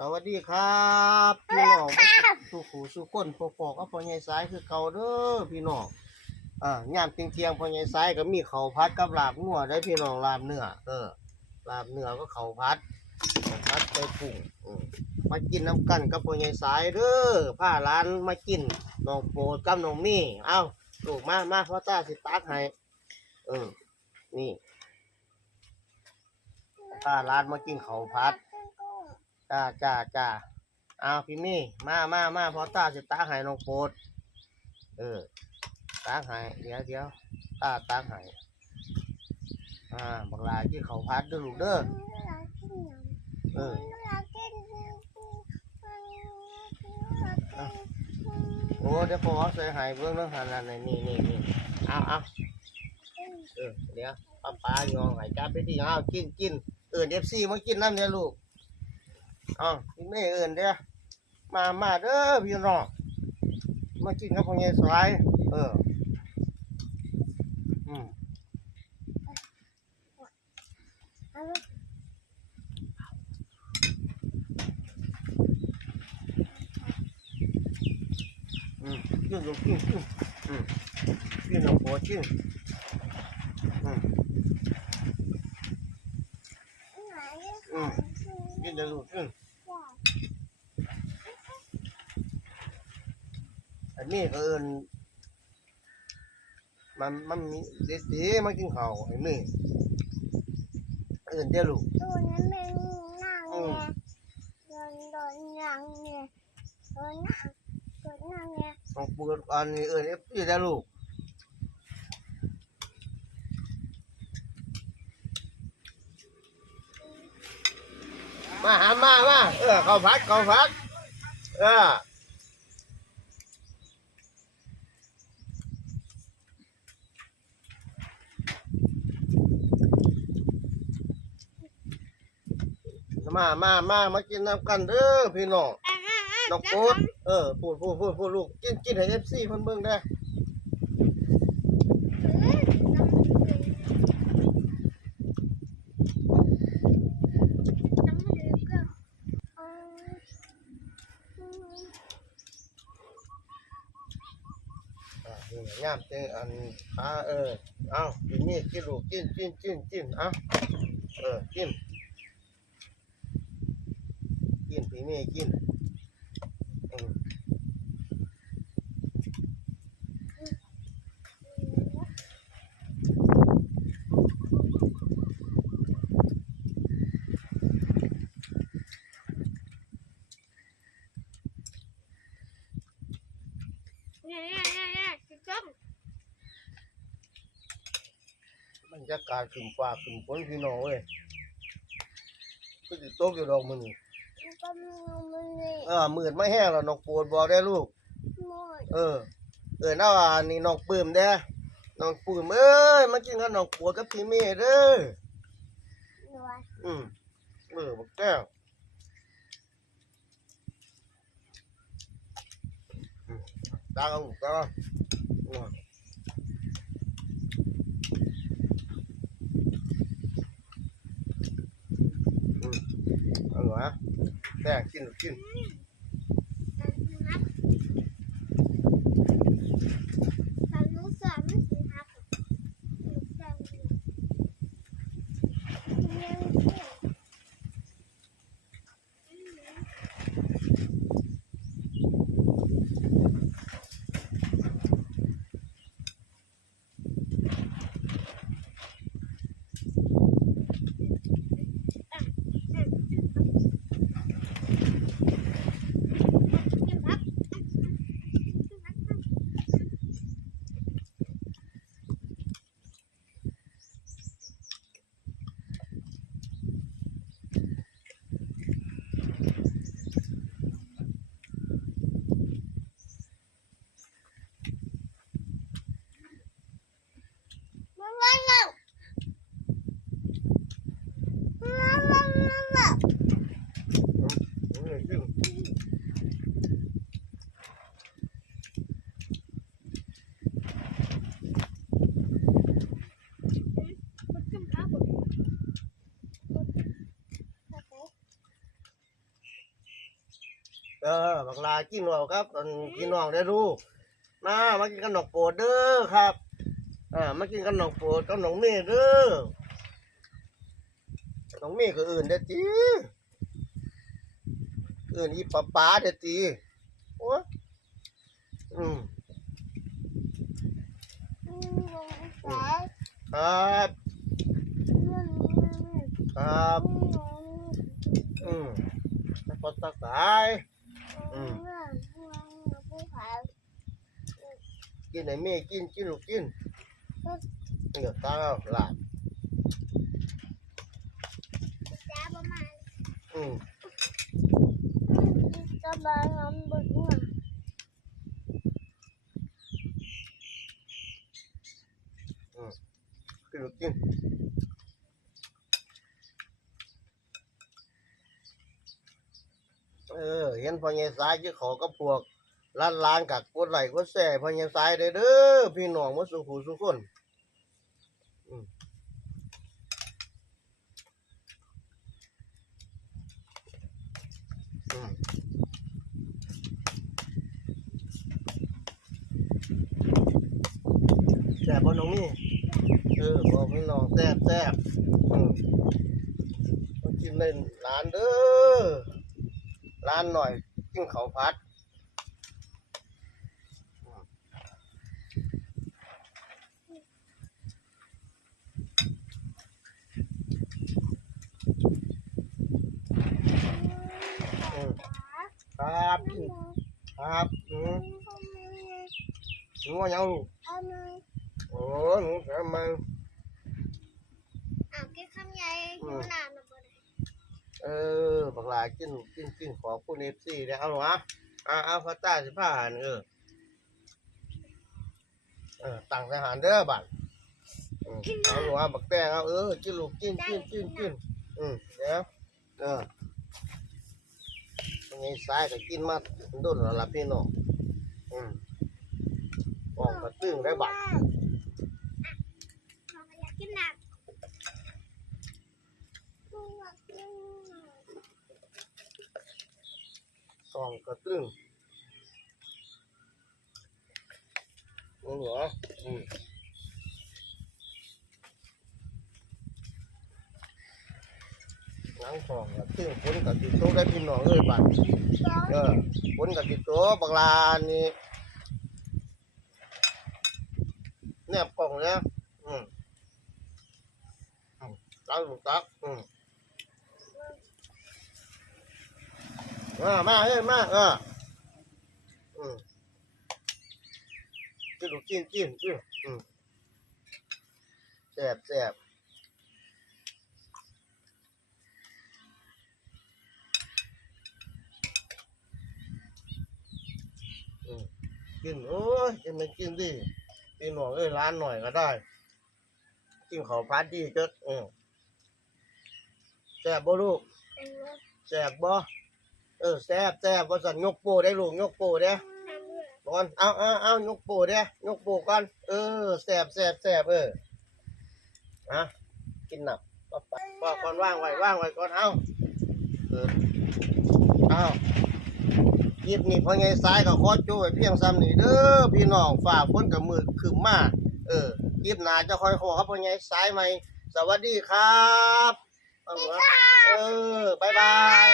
สวัสดีครับพี่น้องสุขูสุขคนพวกพอกกับพ่อใหญ่สายคือเก่าเด้อพี่น้องอ่ายามเทียงๆพอใหญ่สายก็มีเขาวผัดกับลาบงัวได้พี่น้องลาบเนื้อเออลาบเนื้อก็เขาวผัดข้าวผัดใส่กุ้งมากินน้ำกันกับพอใหญ่สายเด้อผ้าร้านมากินน้องโปรดกับน้องมี่เอ้าลูกมามาพ่อตาสิตักให้เออนี่ผ้าร้านมากินเขาวผั ดจ้าจ้าจ้าเอาพี่มี่มามามาพอตาสิตาหายน้องโปดเออตาหายเดี๋ยวเดี๋ยวตาตาหายอ่าบักลาที่เขาพัดเด้อลูกเด้อเออโอ้เดี๋ยวพอใส่หายเบื้องเรื่องหันนั่นนี่นี่นี่เอาเอาเออเดี๋ยวป้าป้ายองหายจับไปที่เอากินกินเออเดฟซีมากินน้ำเนี่ยลูก อ๋อพี่แม่เอินเด้อมามาเด้อพี่น้องมากินกับพ่อใหญ่สายเอออืมอืมกินลูกกินกินอืมกินน้องโปกินอืมอืม กินเดี๋ยวลูกกินอันนี้ก็เอินมันมันมีเด็ดดีมากินข้าวไอ้นี่เอินเดี๋ยวลูกตัวนั้นเป็นนั่งไงโดนโดนยังไงโดนนั่งโดนนั่งไงต้องเปิดอันนี้เอินเอฟซีเดี๋ยวลูก มาหามามาเออข้าวผัดข้าวผัดเออมามามามากินน้ำกันเด้อพี่น้องน้องโอ๊ตเออพูดพูดพูดพูดลูก กินกินให้เอฟซีเพิ่นเบิ่งได้ ย่านี่งามเจอันอ่าเออ เอากินนี่กินลูกกินกินกินกินเอาเออ กิน กินพี่เมย์กินอืม เนี่ยเนี่ยเนี่ยเนี่ยจิ๊กจ๊อก บรรยากาศขึ้นฟ้าขึ้นฝนพี่น้องเว้ยก็สิตกอยู่ดอกมื้อนี้ก็มือมือนี่เออมืดไม่แห้งแล้วน้องโปวดบอกได้ลูก หมดเออ เออน่าว่านี่น้องปื้มเด้อน้องปื้มเอ้ยมากินกับน้องปวดกับพี่เมย์เด้อ หนวดอืมเออบักแก้วอืมตาเอาตาอืมอืมเอาเหรอ แป้งกินกิน นะครับตอนนู้นสอนไม่สิครับหนูจำอยู่ยังเก่ง เออบั กลากินเราครับอันพี่น้องได้รู้มามากินกันหนกโปรดเด้อครับอ่ามากินกันหนกโปรดกับหนองเมฆเด้อหนองเมฆก็อื่นเด้จีอื่นอีป้าป้าเด้อจีโอ้อืมอืมสายครับครับ อืมอืมพอตะกาย อืมอืมผู้ขายกินไหนเมฆกินกินลูกกินเดี๋ยวตาเอาหลานจ้าประมาณอืมจะบางน้ำบึกน่ะกินลูกกินเออเห็นพ่อใหญ่สายที่ขาก็พวกล้านล้านกับกดไหลกดแส่พ่อใหญ่สายเด้อเด้อพี่น้องมาสุขูสุขคนแซ่บบน้องนี่เออบอกพี่น้องแซ่บแซ่บกินเล่นร้านเด้อ ร้านหน่อยกินข้าวผัดอืมครับกินครับอืมหนูว่ายังลูกเอาหนึ่งโอ้หนูทำไมอะกินคำใหญ่หัวหน้ามาบ่ได้ เออ บักหลากินกินกินขอคุณเอฟซีได้เอาหรอวะอ่าเอาพัตตาสิผ้าหันเออเออต่างทหารเด้อบัดอืมเอาหรอวะบักแป้งเอาเออกินลูกกินกินกินกินอืมเดี๋ยวเออยังไงซ้ายก็กินมาโดนแล้วล่ะพี่น้องอืมออกมาตึงได้บัดเราอยากกินหนักอยากกินหนัก ส องกระตึงนี่เหรออืมหลังสองกระตึงฝนกับติดโต๊ะได้พี่น้องเอ้ยบัดเออฝนกับติดโต๊ะบักลานี่แนบกล่องเนี่ยอืมอืมตักลูตักอืม มามาเฮ้ยมาเอออืมกินลูกกินกินกินอืมแซ่บแซ่บกินโอ้ยกินมันกินดิพี่น้องเอ้ยร้านหน่อยก็ได้ กินข้าวผัดดีเกิดอืมแซ่บบ่ลูกเป็นรสแซ่บบ่ เออแซ่บแซ่บว่าสั่นยกโป้ได้ลูกยกโป้ได้น้ำเลือดบอลเอาเอาเอายกโป้ได้ยกโป้ก่อนเออแซ่บแซ่บแซ่บเอออะกินหนับป้าป้าป้าก่อนว่างไว้ว่างไว้ก่อนเอาเออเอาคลิปนี้พ่อใหญ่ซ้ายก็ขอจูไว้เพียงซ้ำนี่เด้อพี่น้องฝ่าฝนกับมือคือมาเออคลิปหนาจะคอยขอครับพ่อใหญ่ซ้ายไหมสวัสดีครับ เออบายบาย